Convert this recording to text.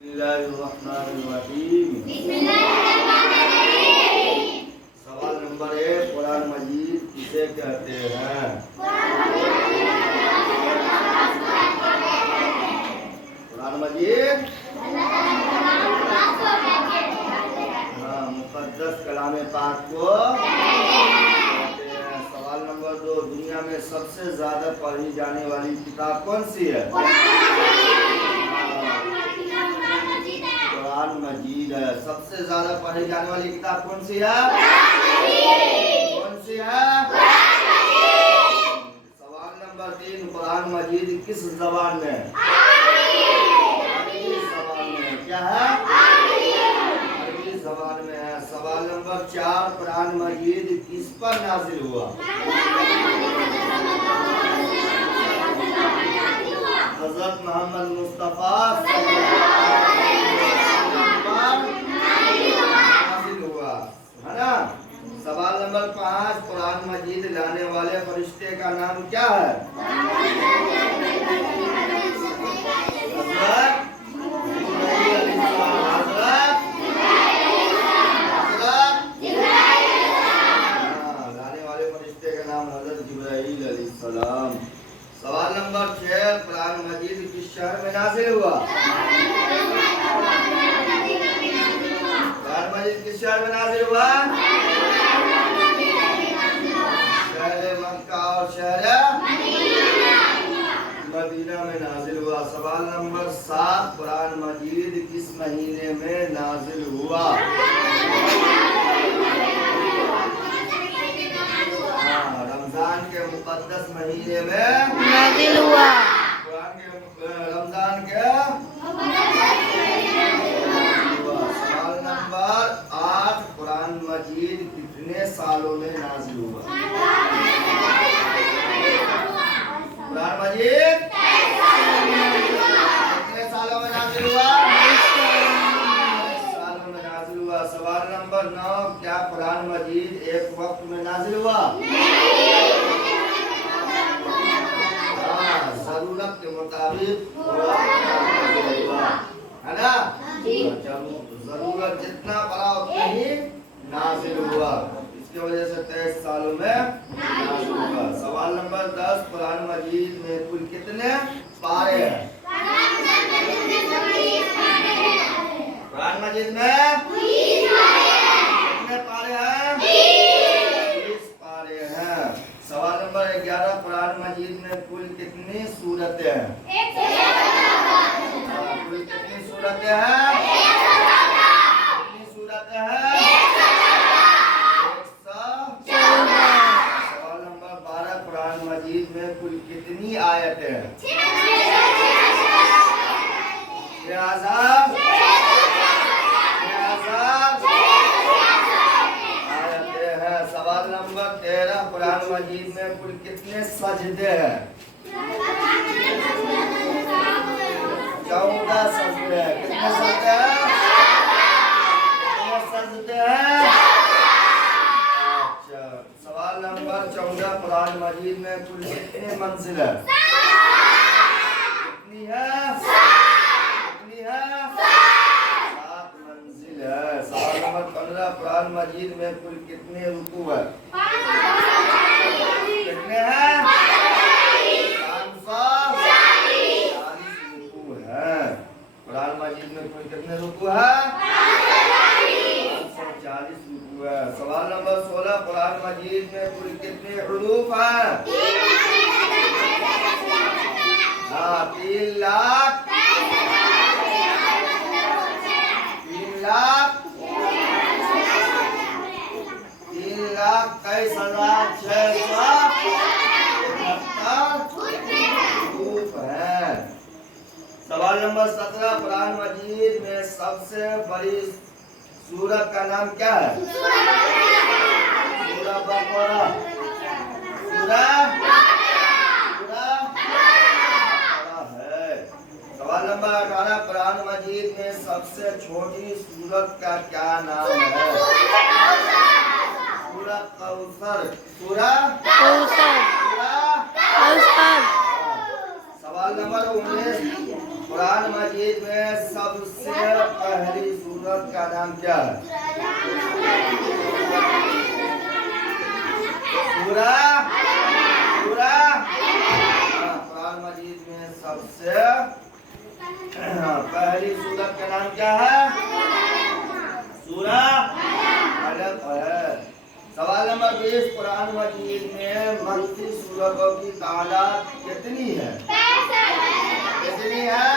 सवाल नंबर 1, कुरान मजीद किसे कहते हैं? कुरान मजीद मुक़द्दस कलाम पाक को कहते हैं। सवाल नंबर 2, दुनिया में सबसे ज्यादा पढ़ी जाने वाली किताब कौन सी है? कुरान मजीद है। सबसे ज्यादा पढ़ी जाने वाली किताब कौन सी है? कौन सी है? सवाल नंबर 3, कुरान मजीद किस जबान में है? अरबी जबान में। क्या है? अरबी जबान में है। सवाल नंबर 4, कुरान मजीद किस पर नाजिल हुआ? हज़रत मोहम्मद मुस्तफा नाजिल हुआ है ना। सवाल नंबर 5, कुरान मजीद लाने वाले फरिश्ते का नाम क्या है? लाने वाले फरिश्ते का नाम हज़रत जिब्राईल अलैहिस्सलाम। सवाल नंबर 6, कुरान मजीद किस शहर में नाज़िल हुआ? कुरान मजीद किस शहर में नाज़िल हुआ? शहर मक्का और शहर मदीना में नाज़िल हुआ। सवाल नंबर 7, कुरान मजीद किस महीने में नाज़िल हुआ? रमजान के मुक़द्दस महीने में नाज़िल हुआ। कुरान के रमजान के सवाल नंबर 8, कुरान मजीद कितने सालों में नाज़िल हुआ? कुरान मजीद कितने सालों में नाज़िल हुआ? 20 सालों में नाज़िल हुआ। सवाल नंबर 9, क्या कुरान मजीद एक वक्त में नाज़िल हुआ? जरूरत के मुताबिक है ना। जरूरत जितना पड़ा उतना ही नाज़िल हुआ। इसकी वजह से 23 सालों में नाज़िल हुआ। सवाल नंबर 10, कुरान मजीद में कुल कितने पारे हैं? कुरान मजीद में कितने पारे हैं? 20 पारे हैं। सवाल नंबर 11, कुरान मजीद में कुल कितनी सूरतें हैं? कुल कितनी सूरतें हैं? कितनी सूरतें हैं? 114। सवाल नंबर 12, कुरान मजीद में कुल कितनी आयतें हैं? 6,000 आयतें हैं। सवाल नंबर 13, कुरान मजीद में कुल कितने सजदे हैं? 14 सजदे हैं। कितने सजदे हैं? कितने सजदे हैं? अच्छा। सवाल नंबर 14, कुरान मजीद में कुल कितने मंजिल है? कितनी है? कितनी है? 7 मंजिल है। सवाल नंबर 15, कुरान मजीद में कुल कितने रुकू है? कितने हैं? 540 रुकू है। कुरान मजीद में कुल कितने रुकू है? 540 रुकू है। सवाल नंबर 16, कुरान मजीद में कुल कितने हुरूफ है? 3 लाख 23,677 है। सवाल नंबर 17, कुरान मजीद में सबसे बड़ी सूरत का नाम क्या है? सूरह बकरा। है। सवाल नंबर 18, कुरान मजीद में सबसे छोटी सूरत का क्या नाम है? सूरह कौसर। सूरह कौसर। सवाल नंबर 19, कुरान मजीद में सबसे पहली सूरत का नाम क्या है? सूरा सूरा कुरान मजीद में सबसे पहली सूरत का नाम क्या है? सूरा अलग है। सवाल नंबर 20, कुरान मजीद में मक्की सूरतों की तादाद कितनी है? कितनी है?